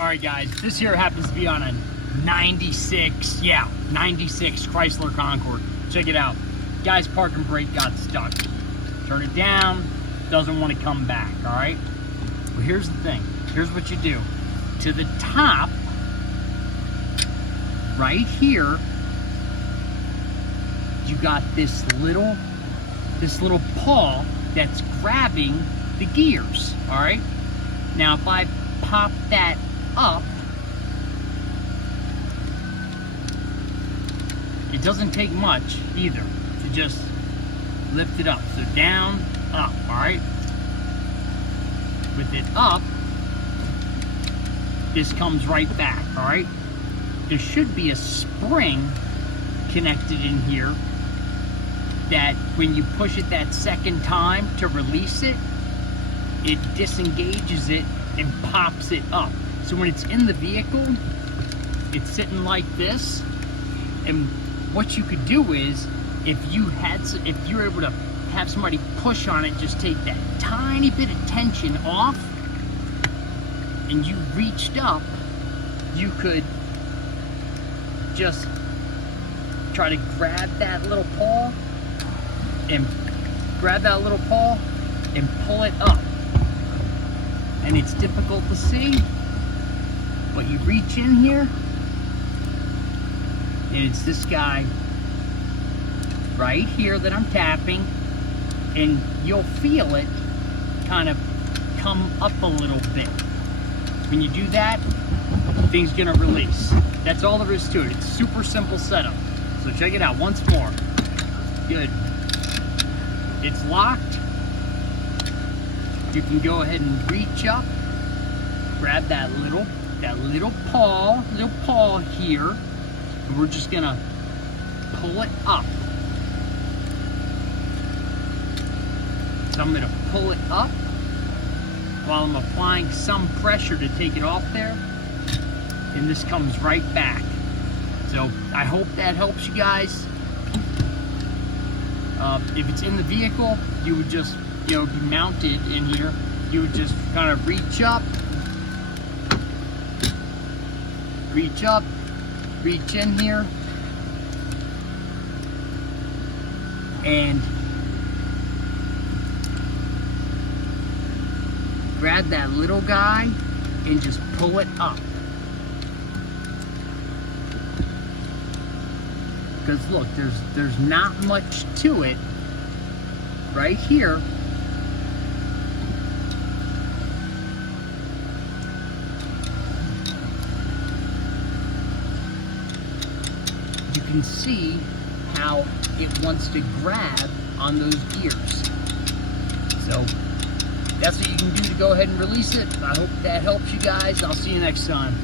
All right, guys, this here happens to be on a 96 Chrysler Concorde. Check it out. Guy's parking brake got stuck. Turn it down, doesn't want to come back, all right? Well, here's the thing. Here's what you do. To the top, right here, you got this little paw that's grabbing the gears, all right? Now, if I pop that up, it doesn't take much either to just lift it up. So down, up, all right? With it up, this comes right back, all right? There should be a spring connected in here that when you push it that second time to release it, it disengages it and pops it up. So when it's in the vehicle, it's sitting like this. And what you could do is, if you were able to have somebody push on it, just take that tiny bit of tension off, and you reached up, you could just try to grab that little paw and pull it up. And it's difficult to see, but you reach in here, and it's this guy right here that I'm tapping, and you'll feel it kind of come up a little bit. When you do that, thing's gonna release. That's all there is to it. It's super simple setup. So check it out once more. Good. It's locked. You can go ahead and reach up, grab that little paw here, and we're just gonna pull it up. So I'm gonna pull it up while I'm applying some pressure to take it off there, and this comes right back. So I hope that helps you guys. If it's in the vehicle, you would just, be mounted in here. You would just kind of reach up, reach in here, and grab that little guy and just pull it up. Because look, there's not much to it right here. You can see how it wants to grab on those gears. So that's what you can do to go ahead and release it. I hope that helps you guys. I'll see you next time.